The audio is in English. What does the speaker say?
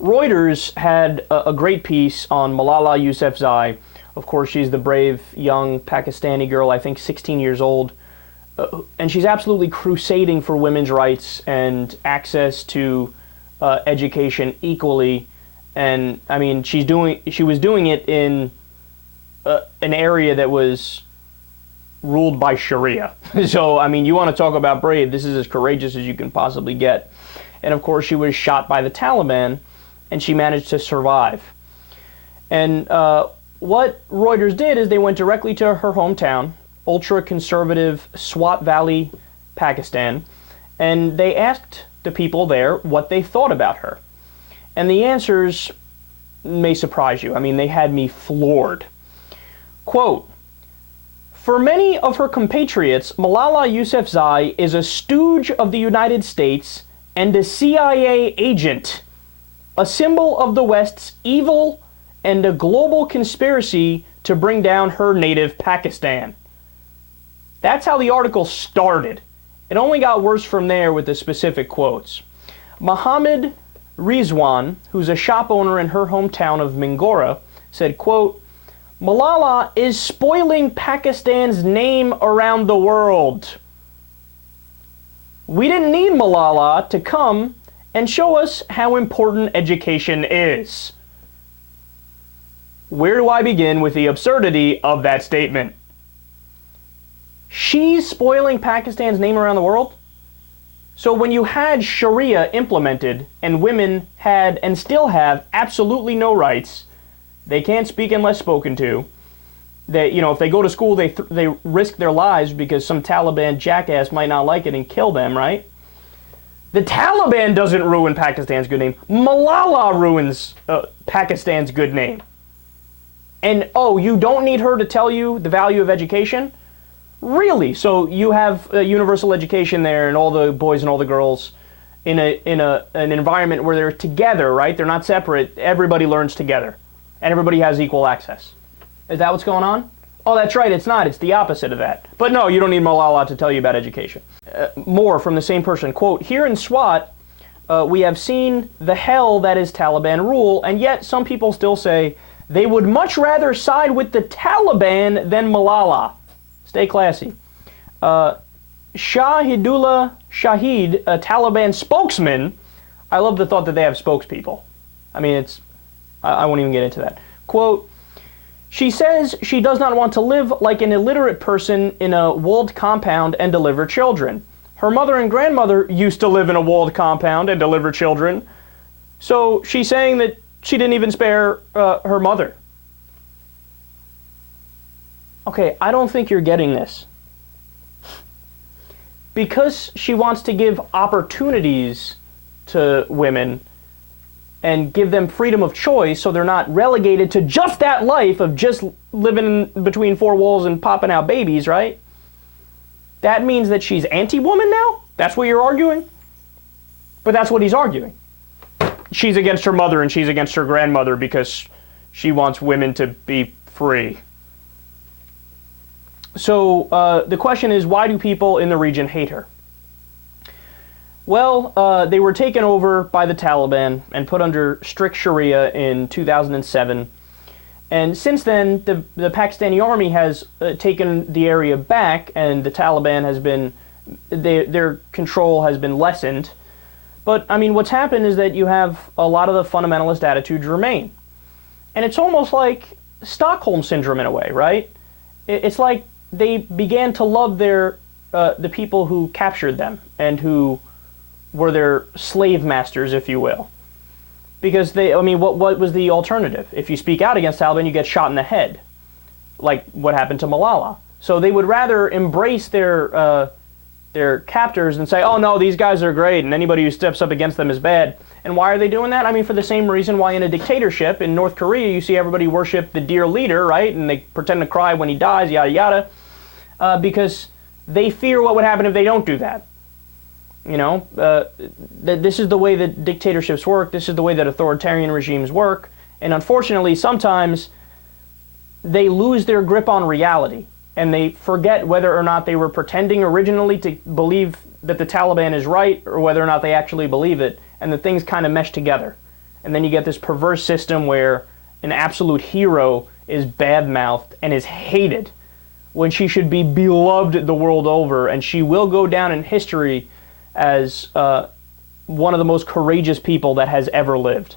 Reuters had a great piece on Malala Yousafzai. Of course, she's the brave young Pakistani girl, I think 16 years old. And she's absolutely crusading for women's rights and access to education equally. And I mean, she was doing it in an area that was ruled by Sharia. So, I mean, you want to talk about brave, this is as courageous as you can possibly get. And of course, she was shot by the Taliban, and she managed to survive. And what Reuters did is they went directly to her hometown, ultra-conservative Swat Valley, Pakistan, and they asked the people there what they thought about her. And the answers may surprise you. I mean, they had me floored. Quote, "For many of her compatriots, Malala Yousafzai is a stooge of the United States and a CIA agent, a symbol of the West's evil and a global conspiracy to bring down her native Pakistan." That's how the article started. It only got worse from there with the specific quotes. Mohammed Rizwan, who's a shop owner in her hometown of Mingora, said, quote, "Malala is spoiling Pakistan's name around the world. We didn't need Malala to come and show us how important education is." Where do I begin with the absurdity of that statement? She's spoiling Pakistan's name around the world? So when you had Sharia implemented and women had and still have absolutely no rights, they can't speak unless spoken to. They, you know, if they go to school, they risk their lives because some Taliban jackass might not like it and kill them, right? The Taliban doesn't ruin Pakistan's good name. Malala ruins Pakistan's good name. And, oh, you don't need her to tell you the value of education? Really? So you have universal education there and all the boys and all the girls in an environment where they're together, right? They're not separate. Everybody learns together. And everybody has equal access. Is that what's going on? Oh, that's right. It's not. It's the opposite of that. But no, you don't need Malala to tell you about education. More from the same person. Quote, "Here in Swat, we have seen the hell that is Taliban rule, and yet some people still say they would much rather side with the Taliban than Malala." Stay classy. Shahidullah Shahid, a Taliban spokesman, I love the thought that they have spokespeople. I mean, I won't even get into that. Quote, "She says she does not want to live like an illiterate person in a walled compound and deliver children. Her mother and grandmother used to live in a walled compound and deliver children. So she's saying that she didn't even spare her mother." Okay, I don't think you're getting this. Because she wants to give opportunities to women and give them freedom of choice so they're not relegated to just that life of just living between four walls and popping out babies, right? That means that she's anti-woman now? That's what you're arguing? But that's what he's arguing. She's against her mother and she's against her grandmother because she wants women to be free. So the question is, why do people in the region hate her? Well, they were taken over by the Taliban and put under strict Sharia in 2007. And since then, the Pakistani army has taken the area back, and the Taliban has been, their control has been lessened. But, I mean, what's happened is that you have a lot of the fundamentalist attitudes remain. And it's almost like Stockholm Syndrome in a way, right? It's like they began to love the people who captured them and who were their slave masters, if you will. Because what was the alternative? If you speak out against Taliban, you get shot in the head, like what happened to Malala. So they would rather embrace their captors and say, oh no, these guys are great, and anybody who steps up against them is bad. And why are they doing that? I mean, for the same reason why in a dictatorship in North Korea, you see everybody worship the dear leader, right? And they pretend to cry when he dies, yada yada, because they fear what would happen if they don't do that. You know, this is the way that dictatorships work. This is the way that authoritarian regimes work. And unfortunately, sometimes they lose their grip on reality and they forget whether or not they were pretending originally to believe that the Taliban is right or whether or not they actually believe it. And the things kind of mesh together. And then you get this perverse system where an absolute hero is bad-mouthed and is hated when she should be beloved the world over, and she will go down in history as one of the most courageous people that has ever lived.